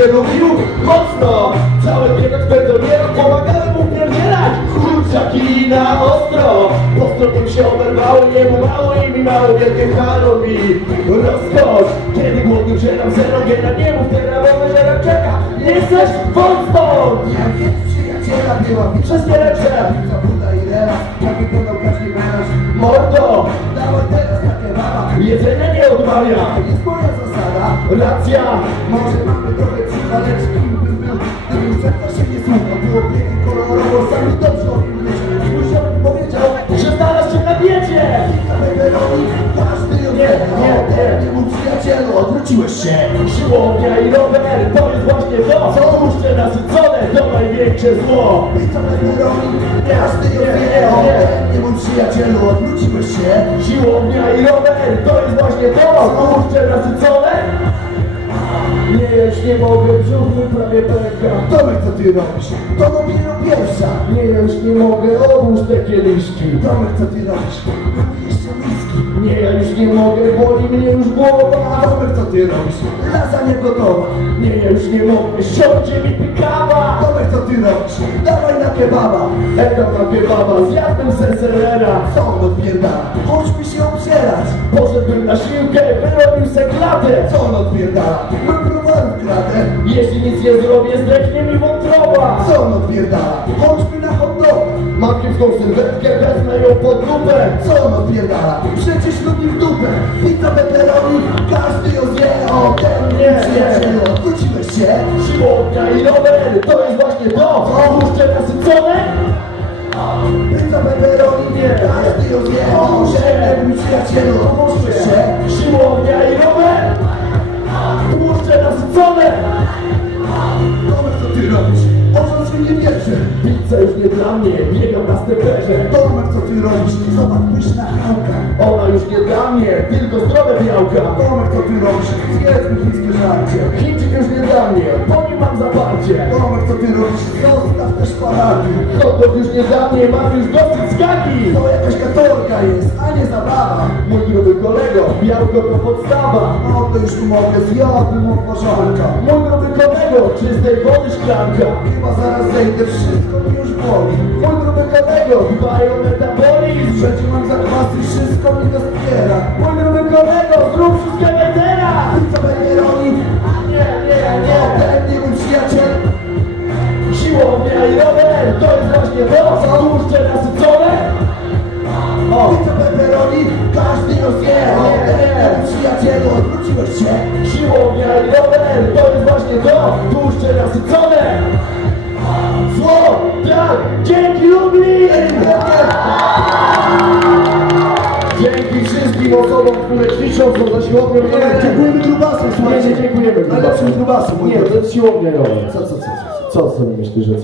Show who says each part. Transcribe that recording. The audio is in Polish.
Speaker 1: się lubił mocno. Cały biegać pędzonierą, pomagałem mu pierdzielać kurczaki na ostro. Postroniem się oberwało, jemu mało i mi mało, wielkie halo mi rozkosz. Kiedy głodny żeram zero, giera nie mów, teraz żeram czeka. Nie jesteś wolstą!
Speaker 2: Ja kiedyś przyjaciela była
Speaker 1: Przez lepsze
Speaker 2: pizza, buda i relaks. Jak wyglądał każdy menaż.
Speaker 1: mordo,
Speaker 2: Dawaj teraz takie baba.
Speaker 1: jedzenia nie odmawia.
Speaker 2: To jest moja zasada.
Speaker 1: Racja,
Speaker 2: Może mamy trochę psycha, lecz kim bym był, gdybym serca się nie słuchał. Było pięknie kolorowo, sami dobrze o tym myślę. Musiał mi powiedział,
Speaker 1: że znalazł się na diecie.
Speaker 2: że peperoni, każdy ją
Speaker 1: Nie, nie, nie.
Speaker 2: nie mój przyjacielu, odwróciłeś się.
Speaker 1: Siłownia i rower, to jest właśnie to. Tłuszcze nasycone, to największe zło.
Speaker 2: Pizza, peperoni, każdy ją
Speaker 1: Nie,
Speaker 2: wie.
Speaker 1: nie.
Speaker 2: Nie mój przyjacielu, odwróciłeś się.
Speaker 1: Siłownia i rower, to jest właśnie to. Tłuszcze nasycone. Nie, ja już nie mogę, brzuch mi prawie pęka.
Speaker 2: Tomek, co ty robisz? To dopiero pierwsza.
Speaker 1: Nie, ja już nie mogę, odłóż te kieliszki.
Speaker 2: Tomek, co ty robisz? Mamy jeszcze whisky.
Speaker 1: Nie, ja już nie mogę, boli mnie już głowa.
Speaker 2: Tomek, co ty robisz? Lasagna gotowa.
Speaker 1: Nie, ja już nie mogę, siądzie mi pikawa.
Speaker 2: Tomek, co ty robisz? Dawaj na kebaba.
Speaker 1: Eta na kebaba, zjadłem seserera.
Speaker 2: Co on odpierdala? Chodźmy się obsierać.
Speaker 1: Poszedłbym na siłkę, wyrobił se klatę.
Speaker 2: Co on odpierdala? Mam browar w klatę.
Speaker 1: Jeśli nic nie zrobię, zdechnie mi wątroba.
Speaker 2: Co on odpierdala? Chodźmy na hot dog.
Speaker 1: Mam kiepską sylwetkę, wezmę ją pod lupę.
Speaker 2: Co on odpierdala? Przecież lubi w dupę. Pizza, pepperoni, każdy ją zje. O, ten
Speaker 1: Nie,
Speaker 2: przyjacielu, odwróciłeś się.
Speaker 1: Siłownia i rower, to jest właśnie to. Tłuszcze nasycone.
Speaker 2: Pizza, pepperoni,
Speaker 1: Nie.
Speaker 2: każdy ją zje. O, ten mój przyjacielu, odwróciłeś się.
Speaker 1: Siłownia i rower. Tłuszcze nasycone.
Speaker 2: Tomek, co ty robisz? Orząd się nie wierzy.
Speaker 1: Pizza już nie dla mnie, biegam na steperze.
Speaker 2: Tomek, co ty robisz? Zobacz, pyszna chałka.
Speaker 1: Ona już nie dla mnie, tylko zdrowe białka.
Speaker 2: Tomek, co ty robisz? Zjedz mi chińskie żarcie.
Speaker 1: Chińczyk już nie dla mnie, po nim mam zaparcie.
Speaker 2: Tomek, co ty robisz? Zostaw te szparagi.
Speaker 1: Hot dog już nie dla mnie, mam już dosyć skaki.
Speaker 2: To jakaś katorga jest, a nie zabawa.
Speaker 1: Mój gruby kolego, białko to podstawa.
Speaker 2: No to już tu mogę, zjadłbym odpoczanka.
Speaker 1: Mój gruby kolego, czystej wody szklanka.
Speaker 2: Chyba zaraz zejdę, wszystko mi już boli.
Speaker 1: Mój gruby kolego, dbaj o metabolizm.
Speaker 2: Wszędzie mam zakwasy, wszystko mi dospiera.
Speaker 1: Mój gruby kolego, zrób wszystkiego teraz.
Speaker 2: Pizza, pepperoni,
Speaker 1: Nie, nie, nie.
Speaker 2: ten nie mój przyjaciel.
Speaker 1: Siłownia i rower, to jest właśnie to. Tłuszcze nasycone. O,
Speaker 2: Pizza, pepperoni, każdy ją zje. O, ten nie mój przyjacielu, odwróciłeś się.
Speaker 1: siłownia i rower, to jest właśnie to. Tłuszcze nasycone. Zło, tak, dzięki Lublin. Dzięki wszystkim osobom, które ćwiczą, są za siłownią.
Speaker 2: Dziękujemy grubasem, słuchajcie.
Speaker 1: Nie, nie dziękujemy.
Speaker 2: Najlepszym grubasem, mój
Speaker 1: Nie,
Speaker 2: drogi.
Speaker 1: to jest siłownia rower.
Speaker 2: Co?
Speaker 1: Co sobie myślisz, że co?